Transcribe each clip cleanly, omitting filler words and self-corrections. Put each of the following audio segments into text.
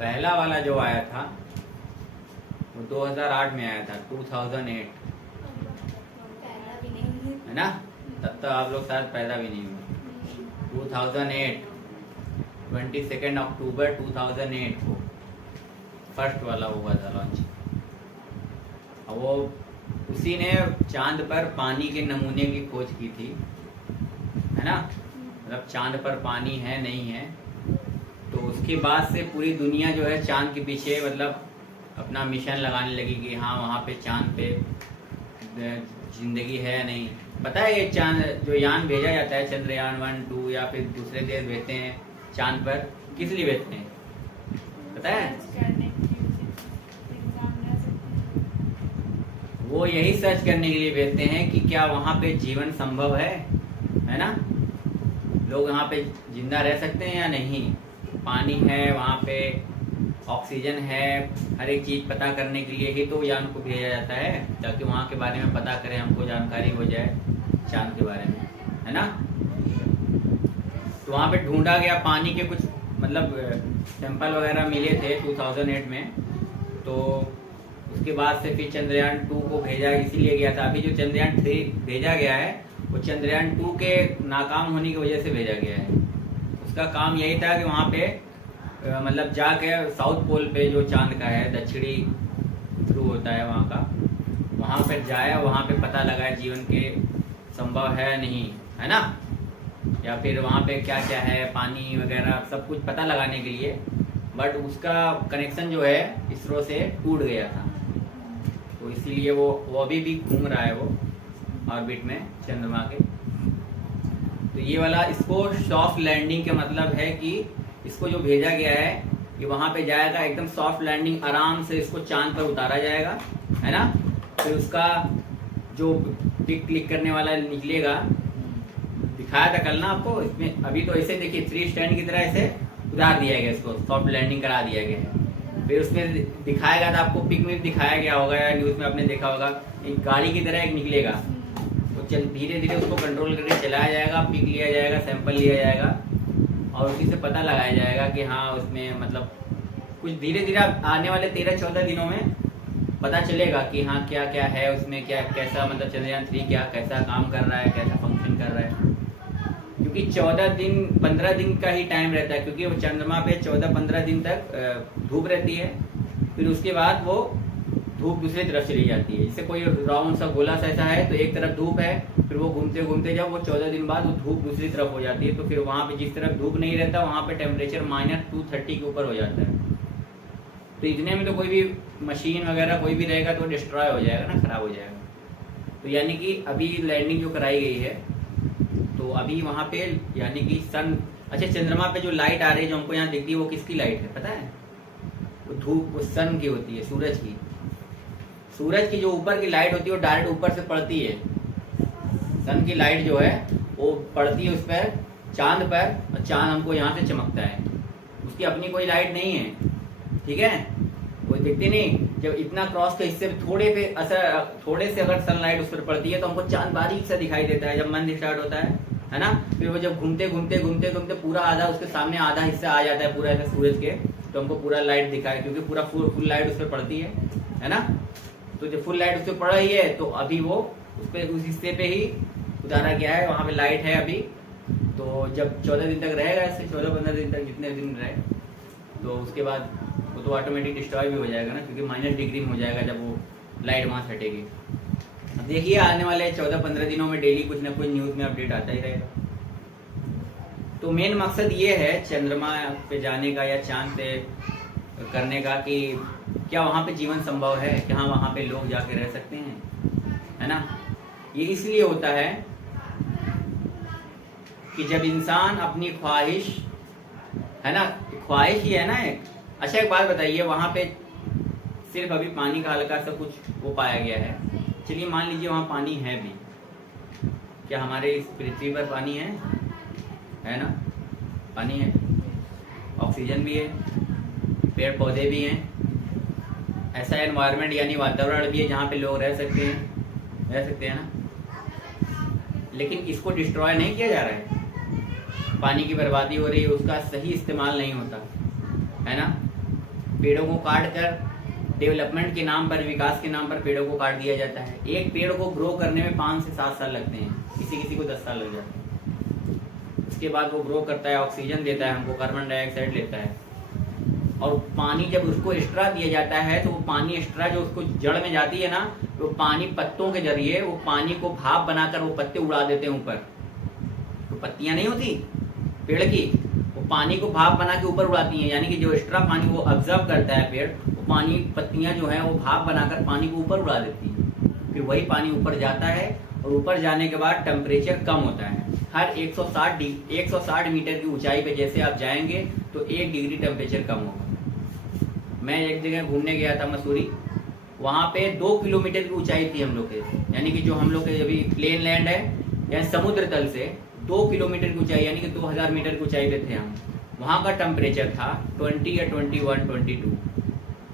पहला वाला जो आया था वो 2008 में आया था, 2008, पहला भी नहीं है ना? तब तक आप लोग शायद पैदा भी नहीं हुए। 2008, 22 अक्टूबर 2008 को फर्स्ट वाला हुआ था लॉन्च। और वो उसी ने चांद पर पानी के नमूने की खोज की थी, है ना? मतलब चांद पर पानी है नहीं है, तो उसके बाद से पूरी दुनिया जो है चांद के पीछे मतलब अपना मिशन लगाने लगी कि हाँ वहाँ पे चांद पे जिंदगी है या नहीं। पता है ये चांद जो यान भेजा जाता है, चंद्रयान 1, 2 या फिर दूसरे देश भेजते हैं चांद पर, किस लिए भेजते हैं पता है? वो यही सर्च करने के लिए भेजते हैं कि क्या वहाँ पे जीवन संभव है ना? लोग वहाँ पे जिंदा रह सकते हैं या नहीं, पानी है वहाँ पे, ऑक्सीजन है, हर एक चीज़ पता करने के लिए ही तो यान को भेजा जाता है, ताकि वहाँ के बारे में पता करें, हमको जानकारी हो जाए चांद के बारे में, है ना? तो वहाँ पे ढूंढा गया पानी के कुछ मतलब सैंपल वगैरह मिले थे 2008 में। तो उसके बाद से फिर चंद्रयान 2 को भेजा इसीलिए गया था। अभी जो चंद्रयान 3 भेजा गया है वो चंद्रयान 2 के नाकाम होने की वजह से भेजा गया है। उसका काम यही था कि वहाँ पे मतलब जाके साउथ पोल पे जो चांद का है, दक्षिणी ध्रुव होता है वहाँ का, वहाँ पे जाए, वहाँ पे पता लगाए जीवन के संभव है नहीं, है ना? या फिर वहाँ पे क्या क्या है, पानी वगैरह सब कुछ पता लगाने के लिए। बट उसका कनेक्शन जो है इसरो से टूट गया था, तो इसीलिए वो अभी भी घूम रहा है वो ऑर्बिट में चंद्रमा के। तो ये वाला इसको सॉफ्ट लैंडिंग का मतलब है कि इसको जो भेजा गया है ये वहां पे जाएगा, एकदम सॉफ्ट लैंडिंग, आराम से इसको चांद पर उतारा जाएगा, है ना? फिर उसका जो पिक क्लिक करने वाला निकलेगा, दिखाया था कल ना आपको, इसमें अभी तो ऐसे देखिए 3 स्टैंड की तरह ऐसे उतार दिया गया, इसको सॉफ्ट लैंडिंग करा दिया गया है। फिर उसमें दिखाएगा था आपको, पिक में दिखाया गया होगा या न्यूज में आपने देखा होगा, एक गाड़ी की तरह एक निकलेगा, तो चल धीरे धीरे उसको कंट्रोल करके चलाया जाएगा, पिक लिया जाएगा, सैंपल लिया जाएगा और उसी से पता लगाया जाएगा कि हाँ उसमें मतलब कुछ धीरे धीरे आने वाले 13-14 दिनों में पता चलेगा कि हाँ क्या क्या है उसमें, क्या कैसा मतलब चंद्रयान 3 क्या कैसा काम कर रहा है, कैसा फंक्शन कर रहा है। क्योंकि 15 दिन का ही टाइम रहता है, क्योंकि वो चंद्रमा पे 14-15 दिन तक धूप रहती है, फिर उसके बाद वो धूप दूसरी तरफ चली जाती है। जैसे कोई राउंड सा गोला सा ऐसा है तो एक तरफ धूप है, फिर वो घूमते घूमते जब वो 14 दिन बाद वो धूप दूसरी तरफ हो जाती है, तो फिर वहाँ पे जिस तरफ धूप नहीं रहता वहाँ पे टेम्परेचर -230 के ऊपर हो जाता है। तो इतने में तो कोई भी मशीन वगैरह कोई भी रहेगा तो डिस्ट्रॉय हो जाएगा ना, खराब हो जाएगा। तो यानी कि अभी लैंडिंग जो कराई गई है तो अभी वहाँ पे यानी कि सन, अच्छा चंद्रमा पे जो लाइट आ रही है जो हमको यहाँ दिखती है वो किसकी लाइट है पता है? वो धूप, वो सन की होती है, सूरज की। सूरज की जो ऊपर की लाइट होती है वो डायरेक्ट ऊपर से पड़ती है। सन की लाइट जो है वो पड़ती है उस पर, चांद पर, और चांद हमको यहाँ से चमकता है, उसकी अपनी कोई लाइट नहीं है, ठीक है? वो दिखती नहीं, जब इतना क्रॉस के हिस्से थोड़े पे असर, थोड़े से अगर सनलाइट उस पर पड़ती है तो हमको चांद बारीक सा दिखाई देता है जब मंथ स्टार्ट होता है ना? फिर वो जब घूमते घूमते घूमते घूमते पूरा आधा उसके सामने आधा हिस्सा आ जाता है पूरा ऐसा सूरज के, तो हमको पूरा लाइट दिखाए, क्योंकि पूरा फुल लाइट उस पर पड़ती है ना? तो जब फुल लाइट उस पर पड़ रही है तो अभी वो उस हिस्से पे ही उतारा गया है, वहाँ पे लाइट है अभी। तो जब 14 दिन तक रहेगा, ऐसे 14-15 दिन तक जितने दिन रहे, तो उसके बाद वो तो ऑटोमेटिक डिस्ट्रॉय भी हो जाएगा ना, क्योंकि -डिग्री में हो जाएगा जब वो लाइट वहाँ से हटेगी। अब देखिए आने वाले 14-15 दिनों में डेली कुछ ना कुछ न्यूज़ में अपडेट आता ही रहेगा। तो मेन मकसद ये है चंद्रमा पे जाने का या चांद पे करने का कि क्या वहाँ पे जीवन संभव है, क्या वहाँ पे लोग जाके रह सकते हैं, है ना? ये इसलिए होता है कि जब इंसान अपनी ख्वाहिश, है ना, ख्वाहिश ही है ना एक। अच्छा एक बात बताइए, वहाँ पे सिर्फ अभी पानी का हल्का सा कुछ वो पाया गया है, चलिए मान लीजिए वहाँ पानी है भी, क्या हमारे इस पृथ्वी पर पानी है ना? पानी है, ऑक्सीजन भी है, पेड़ पौधे भी हैं, ऐसा एनवायरनमेंट यानी वातावरण भी है जहाँ पे लोग रह सकते हैं ना? लेकिन इसको डिस्ट्रॉय नहीं किया जा रहा है, पानी की बर्बादी हो रही है, उसका सही इस्तेमाल नहीं होता, है ना? पेड़ों को काट कर डेवलपमेंट के नाम पर, विकास के नाम पर पेड़ों को काट दिया जाता है। एक पेड़ को ग्रो करने में 5 से 7 साल लगते हैं, किसी किसी को 10 साल लग जाते हैं। उसके बाद वो ग्रो करता है, ऑक्सीजन देता है हमको, कार्बन डाइऑक्साइड लेता है, और पानी जब उसको एक्स्ट्रा दिया जाता है तो वो पानी एक्स्ट्रा जो उसको जड़ में जाती है ना, वो पानी पत्तों के जरिए वो पानी को भाप बनाकर वो पत्ते उड़ा देते हैं ऊपर। तो पत्तियां नहीं होती पेड़ की, वो पानी को भाप बना के ऊपर उड़ाती हैं, यानी कि जो एक्स्ट्रा पानी वो ऑब्जर्व करता है पेड़, वो पानी पत्तियां जो है वो भाप बनाकर पानी को ऊपर उड़ा देती हैं। फिर वही पानी ऊपर जाता है और ऊपर जाने के बाद टेम्परेचर कम होता है। हर 160 मीटर की ऊंचाई पे जैसे आप जाएंगे तो 1 डिग्री टेम्परेचर कम होगा। मैं एक जगह घूमने गया था मसूरी, वहाँ पे 2 किलोमीटर की ऊंचाई थी हम लोग के, यानी कि जो हम लोग के अभी प्लेन लैंड है या समुद्र तल से 2 किलोमीटर की ऊंचाई, यानी कि 2000 मीटर की ऊंचाई पे थे हम। वहाँ का टेम्परेचर था 20 या 21, 22,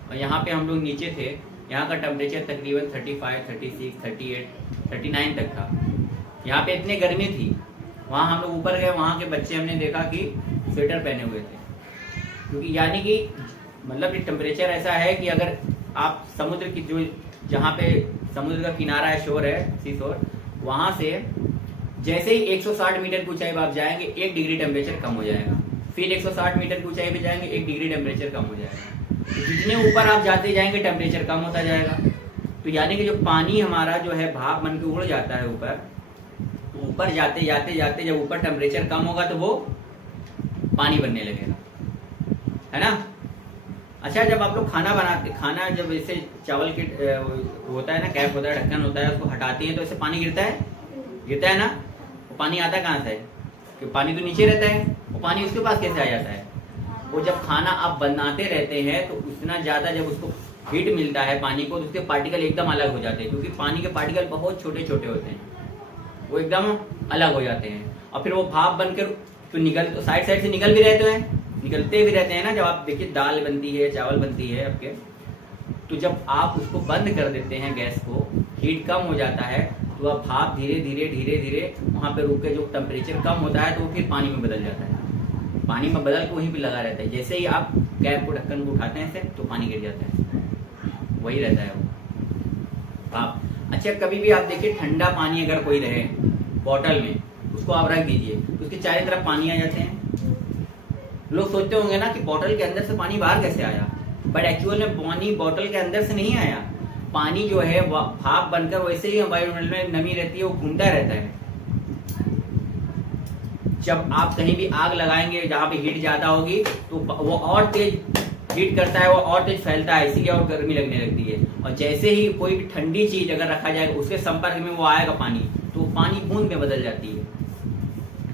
और यहाँ पे हम लोग नीचे थे, यहाँ का टेम्परेचर तकरीबन 35, 36, 38, 39 तक था। यहाँ पे इतनी गर्मी थी, वहाँ हम लोग ऊपर गए, वहाँ के बच्चे हमने देखा कि स्वेटर पहने हुए थे, क्योंकि यानी कि मतलब ये टेम्परेचर ऐसा है कि अगर आप समुद्र की जो जहाँ पे समुद्र का किनारा है, शोर है, सी शोर, वहाँ से जैसे ही 160 मीटर की ऊंचाई पर आप जाएंगे 1 डिग्री टेम्परेचर कम हो जाएगा, फिर 160 मीटर की ऊंचाई पे जाएंगे 1 डिग्री टेम्परेचर कम हो जाएगा। तो जितने ऊपर आप जाते जाएंगे टेम्परेचर कम होता जाएगा। तो यानी कि जो पानी हमारा जो है भाप बन के उड़ जाता है ऊपर, तो ऊपर जाते जाते जाते जब ऊपर टेम्परेचर कम होगा तो वो पानी बनने लगेगा, है ना। अच्छा, जब आप लोग खाना बनाते, खाना जब ऐसे चावल के होता है ना, कैप होता है, ढक्कन होता है, उसको हटाते हैं तो ऐसे पानी गिरता है ना। वो पानी आता कहाँ से है? कि पानी तो नीचे रहता है, वो पानी उसके पास कैसे आ जाता है? वो जब खाना आप बनाते रहते हैं तो उतना ज्यादा जब उसको हीट मिलता है पानी को, तो उसके पार्टिकल एकदम अलग हो जाते हैं, क्योंकि पानी के पार्टिकल बहुत छोटे छोटे होते हैं, वो एकदम अलग हो जाते हैं। और फिर वो भाप बनकर तो निकल, साइड से निकल भी रहते हैं, निकलते भी रहते हैं ना। जब आप देखिए दाल बनती है, चावल बनती है आपके, तो जब आप उसको बंद कर देते हैं गैस को, हीट कम हो जाता है, तो आप भाप धीरे धीरे धीरे धीरे वहाँ पे रुक के जो टेम्परेचर कम होता है तो वो फिर पानी में बदल जाता है, पानी में बदल के वहीं पे लगा रहता है। जैसे ही आप कैप को, ढक्कन को उठाते हैं तो पानी गिर जाता है, वही रहता है वो आप। अच्छा, कभी भी आप देखिए ठंडा पानी अगर कोई रहे बॉटल में, उसको आप रख दीजिए, उसके चारों तरफ पानी आ जाते हैं। लोग सोचते होंगे ना कि बोतल के अंदर से पानी बाहर कैसे आया, बट एक्चुअल में पानी बोतल के अंदर से नहीं आया। पानी जो है भाप बनकर वैसे ही वायुमंडल में नमी रहती है, वो घूमता रहता है। जब आप कहीं भी आग लगाएंगे जहाँ पे हीट ज्यादा होगी तो वो और तेज हीट करता है, वो और तेज फैलता है, इसीलिए और गर्मी लगने लगती है। और जैसे ही कोई ठंडी चीज अगर रखा जाएगा उसके संपर्क में वो आएगा पानी, तो पानी बूंद में बदल जाती है।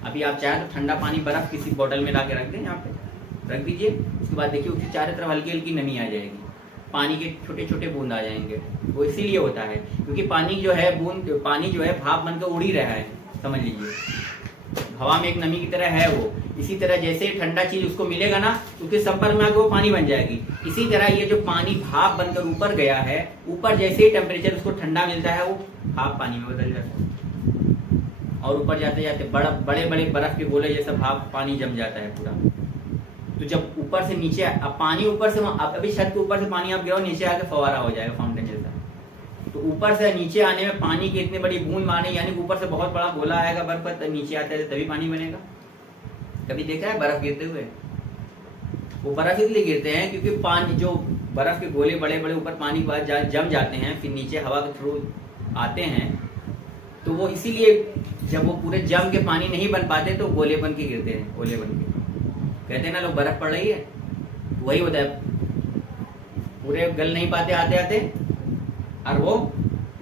अभी आप चाहे तो ठंडा पानी बर्फ किसी बोतल में ला के रख दें, यहाँ पे रख दीजिए, उसके बाद देखिए उसकी चारों तरफ हल्की हल्की नमी आ जाएगी, पानी के छोटे छोटे बूंद आ जाएंगे। वो इसीलिए होता है क्योंकि पानी जो है पानी जो है भाप बनकर उड़ ही रहा है, समझ लीजिए हवा में एक नमी की तरह है वो। इसी तरह जैसे ठंडा चीज उसको मिलेगा ना, उसके संपर्क में आके वो पानी बन जाएगी। इसी तरह ये जो पानी भाप बनकर ऊपर गया है, ऊपर जैसे ही टेम्परेचर उसको ठंडा मिलता है, वो भाप पानी में बदल जाता है, और ऊपर जाते जाते बड़े बड़े बर्फ के गोले जैसा भाप पानी जम जाता है पूरा। तो जब ऊपर से नीचे अब पानी ऊपर से, अभी छत के ऊपर से पानी आप गिराओ, नीचे आके फवारा हो जाएगा, फाउंटेन जैसा। तो ऊपर से नीचे आने में पानी की इतनी बड़ी बूंद मारने, यानी ऊपर से बहुत बड़ा गोला आएगा बर्फ पर, नीचे आते है तभी पानी बनेगा। कभी देखा है बर्फ गिरते हुए? वो बर्फ इसलिए गिरते हैं क्योंकि पानी जो बर्फ के गोले बड़े बड़े ऊपर पानी के बाद जम जाते हैं, फिर नीचे हवा के थ्रू आते हैं, तो वो इसीलिए जब वो पूरे जम के पानी नहीं बन पाते तो गोले बन के गिरते हैं, ओले बन के। कहते हैं ना लोग बर्फ पड़ रही है, वही होता है, पूरे गल नहीं पाते आते आते, और वो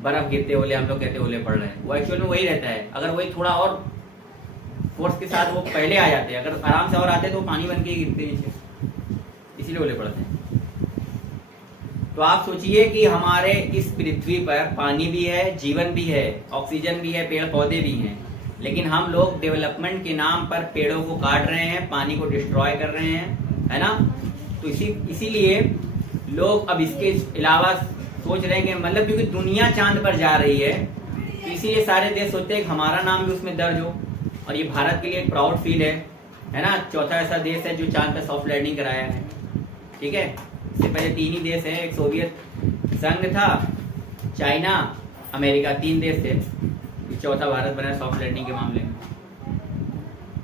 बर्फ गिरते ओले, हम लोग कहते ओले पड़ रहे हैं, वो एक्चुअल में वही रहता है। अगर वही थोड़ा और फोर्स के साथ वो पहले आ जाते, अगर आराम से और आते तो पानी बन के गिरते नीचे, इसीलिए ओले पड़ते हैं। तो आप सोचिए कि हमारे इस पृथ्वी पर पानी भी है, जीवन भी है, ऑक्सीजन भी है, पेड़ पौधे भी हैं, लेकिन हम लोग डेवलपमेंट के नाम पर पेड़ों को काट रहे हैं, पानी को डिस्ट्रॉय कर रहे हैं, है ना। तो इसीलिए लोग अब इसके अलावा सोच रहे हैं कि मतलब क्योंकि दुनिया चांद पर जा रही है, तो इसीलिए सारे देश सोचते हैं कि हमारा नाम भी उसमें दर्ज हो। और ये भारत के लिए एक प्राउड फील है ना। चौथा ऐसा देश है जो चांद पर सॉफ्ट लैंडिंग कराया है, ठीक है। इससे पहले 3 ही देश हैं, एक सोवियत संघ था, चाइना, अमेरिका, 3 देश थे, चौथा भारत बना सॉफ्ट लैंडिंग के मामले में।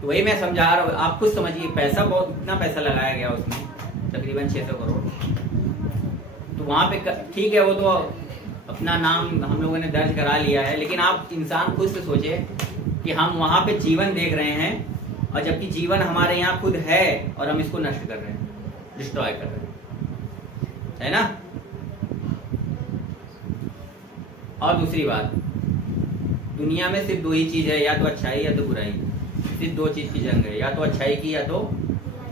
तो वही मैं समझा रहा हूँ, आप खुद समझिए, पैसा बहुत, इतना पैसा लगाया गया उसमें, तकरीबन 600 करोड़। तो वहाँ पे ठीक है, वो तो अपना नाम हम लोगों ने दर्ज करा लिया है, लेकिन आप इंसान खुद से सोचे कि हम वहाँ पे जीवन देख रहे हैं, और जबकि जीवन हमारे यहाँ खुद है और हम इसको नष्ट कर रहे हैं, डिस्ट्रॉय कर रहे हैं, है ना। और दूसरी बात, दुनिया में सिर्फ 2 ही चीज है, या तो अच्छाई या तो बुराई। सिर्फ 2 चीज की जंग है, या तो अच्छाई की या तो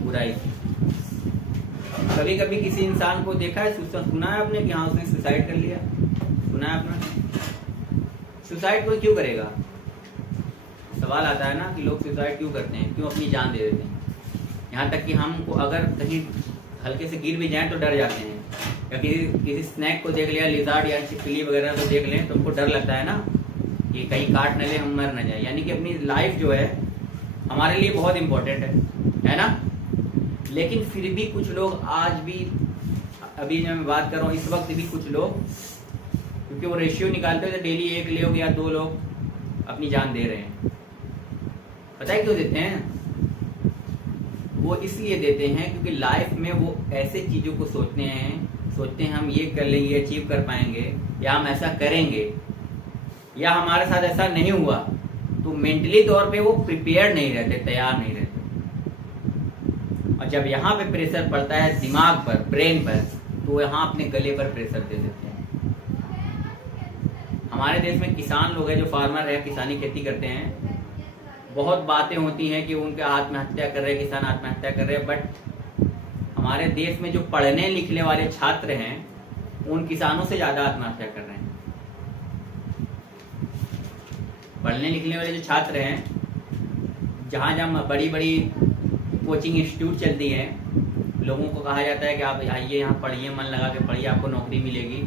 बुराई की। कभी कभी किसी इंसान को देखा है, सुना है आपने कि हाँ उसने सुसाइड कर लिया? सुना है आपने? सुसाइड कोई क्यों करेगा? सवाल आता है ना कि लोग सुसाइड क्यों करते हैं, क्यों अपनी जान दे देते हैं। यहाँ तक कि हमको अगर कहीं हल्के से गिर भी जाएं तो डर जाते हैं, या किसी स्नैक को देख लिया, लिजार्ड या छिपकली वगैरह को देख लें तो हमको डर लगता है ना कि कहीं काट न ले, हम मर न जाए। यानी कि अपनी लाइफ जो है हमारे लिए बहुत इंपॉर्टेंट है ना। लेकिन फिर भी कुछ लोग आज भी, अभी जब मैं बात कर रहा हूँ इस वक्त भी कुछ लोग, क्योंकि वो रेशियो निकालते हैं, डेली 1 लोग या 2 लोग अपनी जान दे रहे हैं। पता है क्यों देते हैं? वो इसलिए देते हैं क्योंकि लाइफ में वो ऐसे चीजों को सोचते हैं हम ये कर लेंगे, ये अचीव कर पाएंगे, या हम ऐसा करेंगे, या हमारे साथ ऐसा नहीं हुआ, तो मेंटली तौर पे वो प्रिपेयर नहीं रहते, तैयार नहीं रहते। और जब यहाँ पे प्रेशर पड़ता है दिमाग पर, ब्रेन पर, तो यहाँ अपने गले पर प्रेशर दे देते हैं। हमारे देश में किसान लोग हैं जो फार्मर है, किसानी खेती करते हैं, बहुत बातें होती हैं कि उनके आत्महत्या कर रहे हैं, किसान आत्महत्या कर रहे हैं, बट हमारे देश में जो पढ़ने लिखने वाले छात्र हैं उन किसानों से ज्यादा आत्महत्या कर रहे हैं। पढ़ने लिखने वाले जो छात्र हैं, जहाँ जहाँ बड़ी बड़ी कोचिंग इंस्टीट्यूट चलती हैं, लोगों को कहा जाता है कि आप आइए यहाँ पढ़िए, मन लगा के पढ़िए, आपको नौकरी मिलेगी।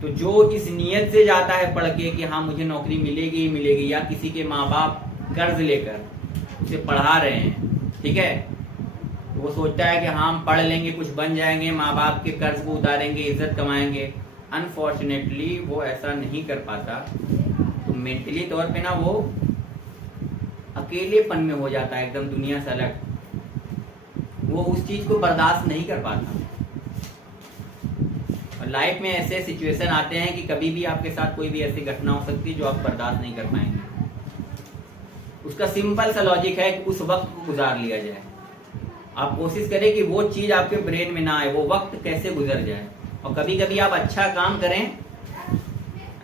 तो जो इस नियत से जाता है पढ़ के कि हाँ मुझे नौकरी मिलेगी ही मिलेगी, या किसी के माँ बाप कर्ज लेकर उसे पढ़ा रहे हैं, ठीक है, तो वो सोचता है कि हाँ हम पढ़ लेंगे, कुछ बन जाएंगे, माँ बाप के कर्ज को उतारेंगे, इज्जत कमाएंगे। अनफॉर्चुनेटली वो ऐसा नहीं कर पाता, तो मेंटली तौर पे ना वो अकेलेपन में हो जाता है, एकदम दुनिया से अलग। वो उस चीज को बर्दाश्त नहीं कर पाता। और लाइफ में ऐसे सिचुएशन आते हैं कि कभी भी आपके साथ कोई भी ऐसी घटना हो सकती है जो आप बर्दाश्त नहीं कर पाएंगे। उसका सिंपल सा लॉजिक है कि उस वक्त को गुजार लिया जाए। आप कोशिश करें कि वो चीज आपके ब्रेन में ना आए, वो वक्त कैसे गुजर जाए। और कभी कभी आप अच्छा काम करें,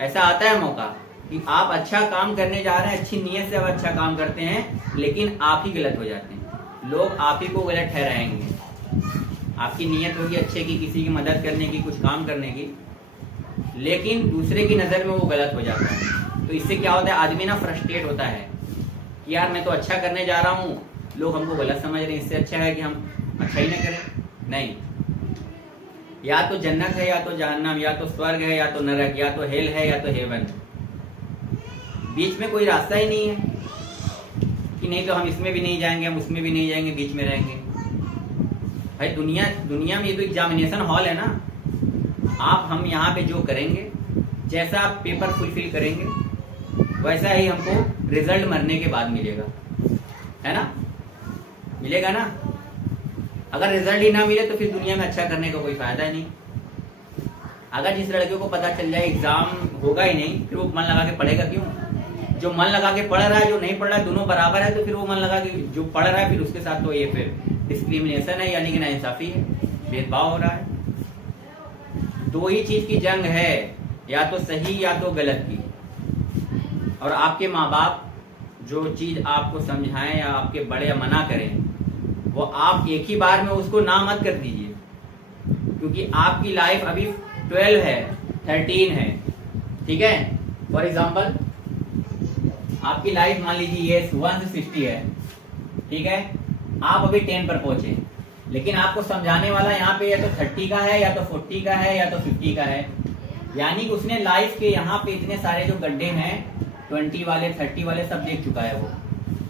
ऐसा आता है मौका कि आप अच्छा काम करने जा रहे हैं, अच्छी नीयत से आप अच्छा काम करते हैं, लेकिन आप ही गलत हो जाते हैं। लोग आप ही को गलत ठहराएंगे। आपकी नीयत होगी अच्छे की, किसी की मदद करने की, कुछ काम करने की, लेकिन दूसरे की नजर में वो गलत हो जाता है। तो इससे क्या होता है, आदमी ना फ्रस्ट्रेट होता है कि यार मैं तो अच्छा करने जा रहा हूँ, लोग हमको गलत समझ रहे हैं, इससे अच्छा है कि हम अच्छा ही ना करें। नहीं, या तो जन्नत है या तो जहन्नम, या तो स्वर्ग है या तो नरक, या तो हेल है या तो हेवन। बीच में कोई रास्ता ही नहीं है कि नहीं तो हम इसमें भी नहीं जाएंगे, हम उसमें भी नहीं जाएंगे, बीच में रहेंगे। भाई दुनिया में ये तो एग्जामिनेशन हॉल है ना। आप हम यहाँ पे जो करेंगे, जैसा आप पेपर फुलफिल करेंगे, वैसा ही हमको रिजल्ट मरने के बाद मिलेगा, है ना, मिलेगा ना। अगर रिजल्ट ही ना मिले तो फिर दुनिया में अच्छा करने का कोई फायदा नहीं। अगर जिस लड़के को पता चल जाए एग्जाम होगा ही नहीं, फिर वो मन लगा के पढ़ेगा क्यों? जो मन लगा के पढ़ रहा है, जो नहीं पढ़ रहा है, दोनों बराबर है, तो फिर वो मन लगा के जो पढ़ रहा है फिर उसके साथ तो ये फिर डिस्क्रिमिनेशन है, यानी कि नाइंसाफी है, भेदभाव हो रहा है। 2 ही चीज की जंग है, या तो सही या तो गलत की। और आपके माँ बाप जो चीज आपको समझाएं या आपके बड़े मना करें, वो आप एक ही बार में उसको ना मत कर दीजिए, क्योंकि आपकी लाइफ अभी 12 है, 13 है, ठीक है। फॉर एग्जाम्पल आपकी लाइफ मान लीजिए ये 1 से 60 है, ठीक है, आप अभी 10 पर पहुंचे, लेकिन आपको समझाने वाला यहाँ पे या तो 30 का है, या तो 40 का है, या तो 50 का है। यानी कि उसने लाइफ के यहाँ पे इतने सारे जो गड्ढे हैं, 20 वाले 30 वाले सब देख चुका है। वो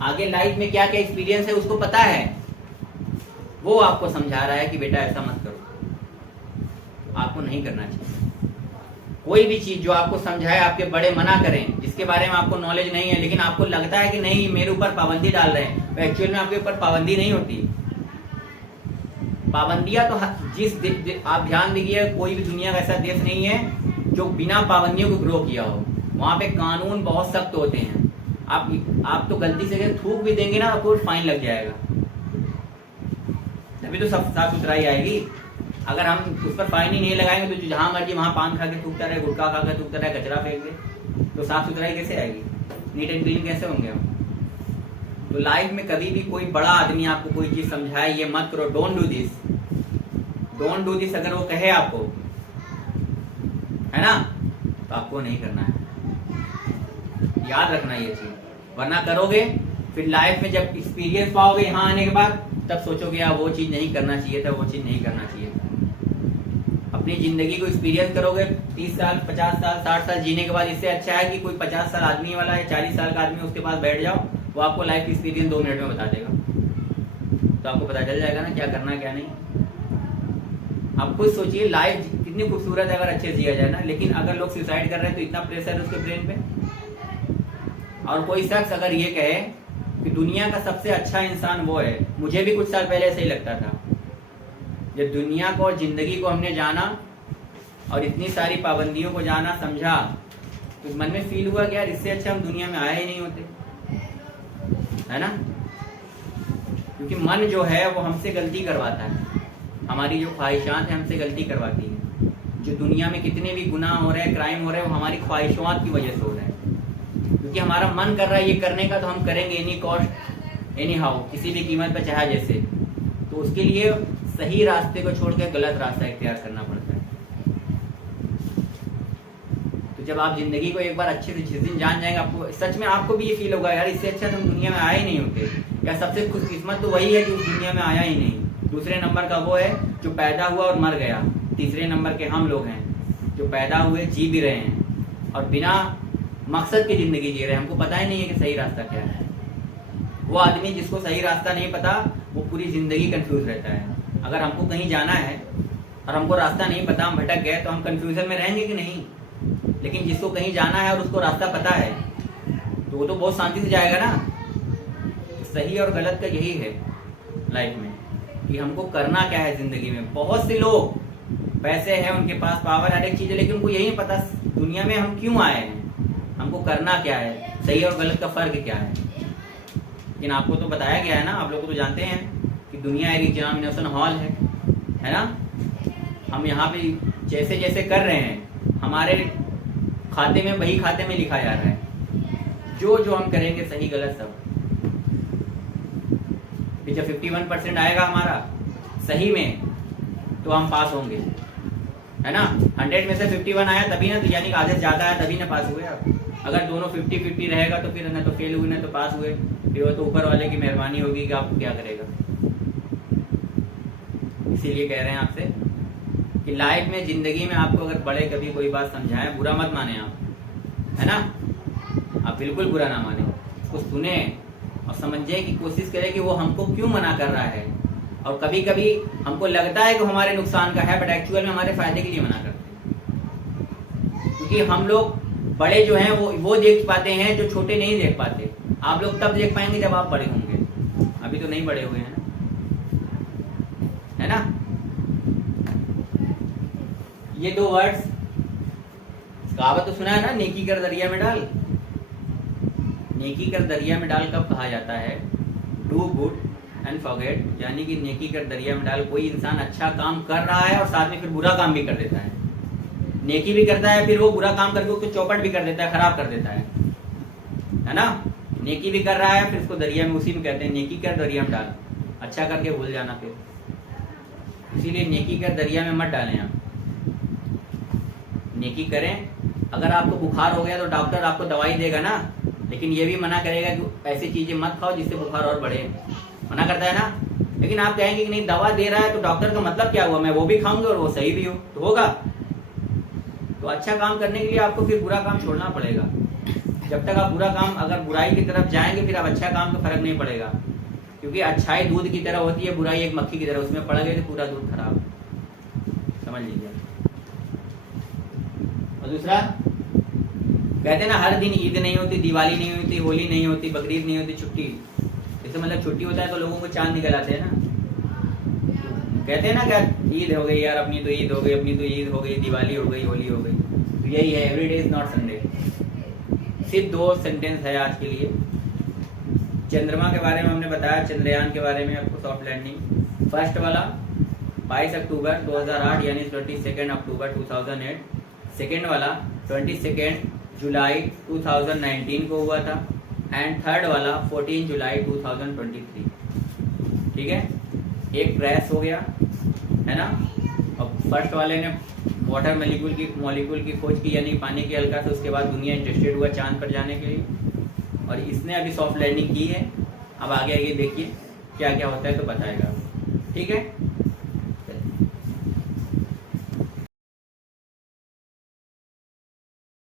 आगे लाइफ में क्या क्या एक्सपीरियंस है उसको पता है, वो आपको समझा रहा है कि बेटा ऐसा मत करो। आपको नहीं करना चाहिए। कोई भी चीज जो आपको समझाए, आपके बड़े मना करें, जिसके बारे में आपको नॉलेज नहीं है, लेकिन आपको लगता है कि नहीं मेरे ऊपर पाबंदी डाल रहे हैं, तो एक्चुअल में आपके ऊपर पाबंदी नहीं होती। पाबंदियां तो आप ध्यान दीजिए, कोई भी दुनिया का ऐसा देश नहीं है जो बिना पाबंदियों को ग्रो किया हो। वहां पे कानून बहुत सख्त होते हैं। आप तो गलती से अगर थूक भी देंगे ना, आपको फाइन लग जाएगा, तभी तो सब साफ सुथराई आएगी। अगर हम उस पर फाइन ही नहीं लगाएंगे तो जहां मर्जी वहां पान खा के थूकता रहे, गुटखा खा के थूकता रहे, कचरा फेंक दे, तो साफ सुथराई कैसे आएगी? नीट एंड क्लीन कैसे होंगे हम? तो लाइफ में कभी भी कोई बड़ा आदमी आपको कोई चीज समझाए, ये मत करो, don't do this, don't do this, अगर वो कहे आपको, है ना, तो आपको नहीं करना है। याद रखना ये चीज, वरना करोगे फिर लाइफ में जब एक्सपीरियंस पाओगे यहाँ आने के बाद, तब सोचोगे यार वो चीज नहीं करना चाहिए था, वो चीज नहीं करना चाहिए था। अपनी जिंदगी को एक्सपीरियंस करोगे 30 साल 50 साल 60 साल जीने के बाद, इससे अच्छा है कि कोई 50 साल आदमी वाला है, 40 साल का आदमी, उसके पास बैठ जाओ, वो आपको लाइफ एक्सपीरियंस 2 मिनट में बता देगा। तो आपको पता चल जाएगा ना क्या करना है क्या नहीं। आप खुद सोचिए, लाइफ कितनी खूबसूरत है अगर अच्छे से जिया जाए ना, लेकिन अगर लोग सुसाइड कर रहे हैं तो इतना प्रेशर है उसके ब्रेन पे। और कोई शख्स अगर ये कहे कि दुनिया का सबसे अच्छा इंसान वो है, मुझे भी कुछ साल पहले ऐसे ही लगता था, जब दुनिया को और जिंदगी को हमने जाना और इतनी सारी पाबंदियों को जाना समझा, तो मन में फील हुआ कि यार इससे अच्छा हम दुनिया में आए ही नहीं होते, है ना। क्योंकि मन जो है वो हमसे गलती करवाता है, हमारी जो ख्वाहिशात है हमसे गलती करवाती है। जो दुनिया में कितने भी गुनाह हो रहे हैं, क्राइम हो रहे हैं, वो हमारी ख्वाहिशात की वजह से हो रहे हैं। क्योंकि हमारा मन कर रहा है ये करने का, तो हम करेंगे एनी कॉस्ट एनी हाउ, किसी भी कीमत पर चाहे जैसे। तो उसके लिए सही रास्ते को छोड़कर गलत रास्ता इख्तियार करना पड़ता है। तो जब आप जिंदगी को एक बार अच्छे से जिस दिन जान जाएंगे, आपको सच में आपको भी ये फील होगा यार इससे अच्छा तो हम दुनिया में आए ही नहीं होते, या सबसे खुशकिस्मत तो वही है जो उस दुनिया में आया ही नहीं। दूसरे नंबर का वो है जो पैदा हुआ और मर गया। तीसरे नंबर के हम लोग हैं जो पैदा हुए, जी भी रहे हैं और बिना मकसद की जिंदगी जी रहे हैं, हमको पता ही नहीं है कि सही रास्ता क्या है। वो आदमी जिसको सही रास्ता नहीं पता, वो पूरी जिंदगी कंफ्यूज रहता है। अगर हमको कहीं जाना है और हमको रास्ता नहीं पता, हम भटक गए, तो हम कंफ्यूजन में रहेंगे कि नहीं। लेकिन जिसको कहीं जाना है और उसको रास्ता पता है, तो वो तो बहुत शांति से जाएगा ना। तो सही और गलत का यही है लाइफ में कि हमको करना क्या है जिंदगी में। बहुत से लोग पैसे हैं, उनके पास पावर, हर एक चीज है, लेकिन उनको यही नहीं पता दुनिया में हम क्यों आए हैं, हमको करना क्या है, सही और गलत का फर्क क्या है। लेकिन आपको तो बताया गया है ना, आप लोग तो जानते हैं कि दुनिया एक एग्जामिनेशन हॉल है ना। हम यहाँ पे जैसे जैसे कर रहे हैं, हमारे खाते में, बही खाते में लिखा जा रहा है जो जो हम करेंगे, सही गलत सब। जब 51% आएगा हमारा सही में, तो हम पास होंगे, है ना। 100 में से 51 आया तभी ना, तो यानी कि आधे से ज्यादा आया तभी ना पास हुए आप। अगर दोनों 50-50 रहेगा तो फिर ना तो फेल हुए ना तो पास हुए, फिर वो तो ऊपर वाले की मेहरबानी होगी कि आपको क्या करेगा। इसीलिए कह रहे हैं आपसे कि लाइफ में, जिंदगी में आपको अगर बड़े कभी कोई बात समझाएं, बुरा मत माने आप, है ना। आप बिल्कुल बुरा ना माने, उसको सुने और समझने की कोशिश करें कि वो हमको क्यों मना कर रहा है। और कभी कभी हमको लगता है कि हमारे नुकसान का है, बट एक्चुअल में हमारे फायदे के लिए मना करते हैं। क्योंकि हम लोग बड़े जो हैं वो देख पाते हैं जो छोटे नहीं देख पाते। आप लोग तब देख पाएंगे जब आप बड़े होंगे, अभी तो नहीं बड़े हुए हैं, है ना। ये 2 वर्ड्स, कहावत तो सुना है ना, नेकी कर दरिया में डाल। नेकी कर दरिया में डाल कब कहा जाता है? डू गुड एंड फॉरगेट, यानी कि नेकी कर दरिया में डाल। कोई इंसान अच्छा काम कर रहा है और साथ में फिर बुरा काम भी कर देता है, नेकी भी करता है, फिर वो बुरा काम करके उसको चौपट भी कर देता है, खराब कर देता है ना। नेकी भी कर रहा है, फिर उसको दरिया में, उसी में कहते हैं नेकी कर दरिया में डाल, अच्छा करके भूल जाना फिर। इसीलिए नेकी कर दरिया में मत डालें आप, नेकी करें। अगर आपको बुखार हो गया तो डॉक्टर आपको दवाई देगा ना, लेकिन ये भी मना करेगा कि ऐसी चीजें मत खाओ जिससे बुखार और बढ़े, मना करता है ना। लेकिन आप कहेंगे कि नहीं दवा दे रहा है तो डॉक्टर का मतलब क्या हुआ, मैं वो भी खाऊंगी और वो सही भी हो तो होगा। तो अच्छा काम करने के लिए आपको फिर बुरा काम छोड़ना पड़ेगा। जब तक आप बुरा काम, अगर बुराई की तरफ जाएंगे, फिर आप अच्छा काम का फर्क नहीं पड़ेगा। क्योंकि अच्छाई दूध की तरह होती है, बुराई एक मक्खी की तरह, उसमें पड़ गए तो पूरा दूध खराब, समझ लीजिए। और दूसरा कहते हैं ना हर दिन ईद नहीं होती, दिवाली नहीं होती, होली नहीं होती, बकरीद नहीं होती, छुट्टी। इससे मतलब छुट्टी होता है तो लोगों को चांद निकल आते हैं ना। कहते हैं ना क्या ईद हो गई यार, अपनी तो ईद हो गई, अपनी तो ईद हो गई, दिवाली हो गई, होली हो गई। तो यही है, every day is not Sunday. सिर्फ 2 सेंटेंस है आज के लिए। चंद्रमा के बारे में हमने बताया, चंद्रयान के बारे में आपको, सॉफ्ट लैंडिंग। फर्स्ट वाला 22 अक्टूबर 2008 यानी 22 अक्टूबर 2008। सेकेंड वाला 22 जुलाई 2019 को हुआ था। एंड थर्ड वाला 14 जुलाई 2023। ठीक है, एक क्रैश हो गया है ना। अब फर्स्ट वाले ने वाटर मॉलिक्यूल की खोज की, यानी पानी के हल्का से, उसके बाद दुनिया इंटरेस्टेड हुआ चांद पर जाने के लिए, और इसने अभी सॉफ्ट लैंडिंग की है। अब आगे देखिए क्या क्या होता है तो बताएगा। ठीक है।